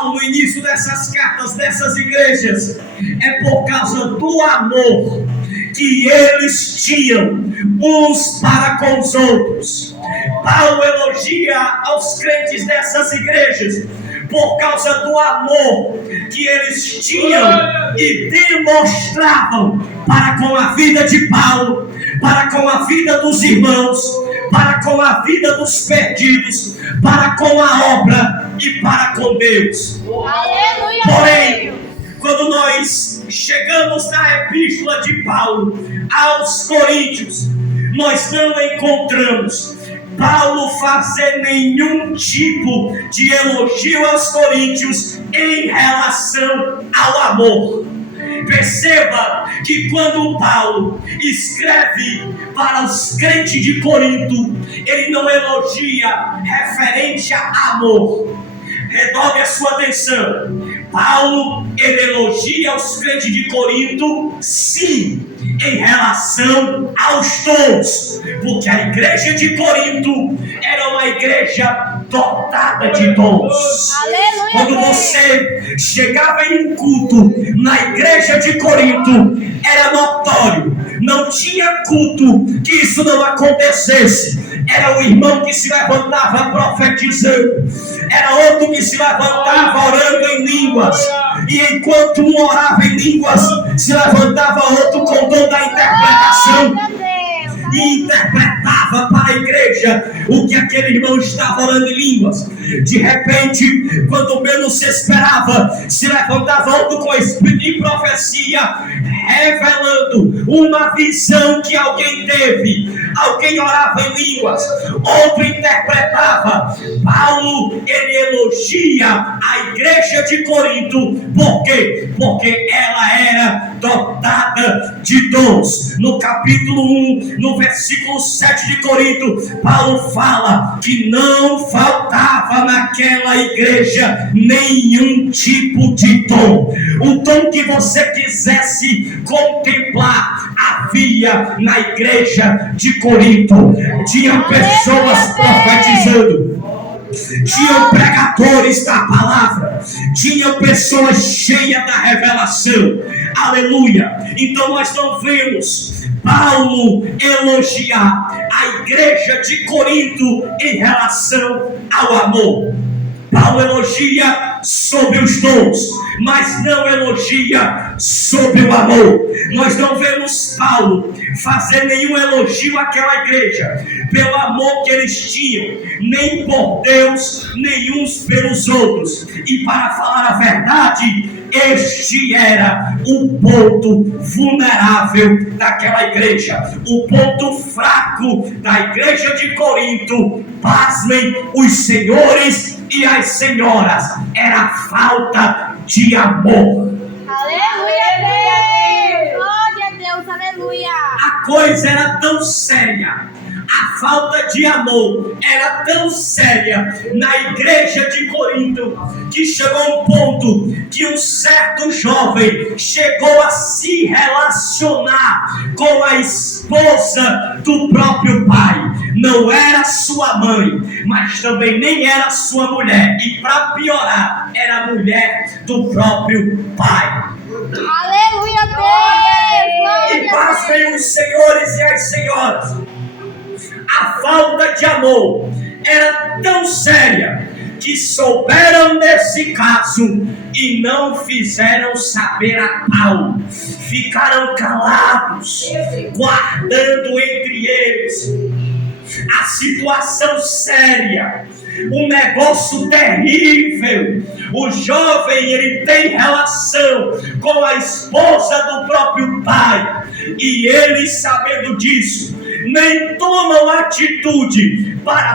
Paulo no início dessas cartas, dessas igrejas, é por causa do amor que eles tinham uns para com os outros. Paulo elogia aos crentes dessas igrejas por causa do amor que eles tinham e demonstravam para com a vida de Paulo, para com a vida dos irmãos, para com a vida dos perdidos, para com a obra e para com Deus. Aleluia. Porém, quando nós chegamos na epístola de Paulo aos Coríntios, nós não encontramos Paulo fazer nenhum tipo de elogio aos coríntios em relação ao amor. Perceba que quando Paulo escreve para os crentes de Corinto, ele não elogia referente a amor. Redobre a sua atenção. Paulo, ele elogia os crentes de Corinto, sim, em relação aos dons, porque a igreja de Corinto era uma igreja dotada de dons. Aleluia. Quando você chegava em um culto na igreja de Corinto, era notório, não tinha culto que isso não acontecesse. Era o irmão que se levantava profetizando, era outro que se levantava orando em línguas, e enquanto um orava em línguas, se levantava outro com dom da interpretação e interpretava para a igreja o que aquele irmão estava orando em línguas. De repente, quando menos se esperava, se levantava outro com espírito de profecia, revelando uma visão que alguém teve. Alguém orava em línguas, outro interpretava. Paulo, ele elogia a igreja de Corinto. Por quê? Porque ela era dotada de dons. No capítulo 1, no versículo 7 de Corinto, Paulo fala que não faltava naquela igreja nenhum tipo de dom. O dom que você quisesse contemplar havia na igreja de Corinto. Tinham pessoas profetizando, tinham pregadores da palavra, tinham pessoas cheias da revelação. Aleluia. Então nós não vemos Paulo elogiar a igreja de Corinto em relação ao amor. Paulo elogia sobre os dons, mas não elogia sobre o amor. Nós não vemos Paulo fazer nenhum elogio àquela igreja pelo amor que eles tinham, nem por Deus, nem uns pelos outros. E para falar a verdade, este era o ponto vulnerável daquela igreja, o ponto fraco da igreja de Corinto. Pasmem os senhores e as senhoras, era a falta de amor. Aleluia, Deus. Glória a Deus, aleluia. A coisa era tão séria, a falta de amor era tão séria na igreja de Corinto, que chegou um ponto que um certo jovem chegou a se relacionar com a esposa do próprio pai. Não era sua mãe, mas também nem era sua mulher, e para piorar, era a mulher do próprio pai. Aleluia, Deus. E pasmem os senhores e as senhoras, a falta de amor era tão séria que souberam desse caso e não fizeram saber a Paulo. Ficaram calados, guardando entre eles a situação séria, um negócio terrível. O jovem, ele tem relação com a esposa do próprio pai, e eles, sabendo disso, nem tomam atitude para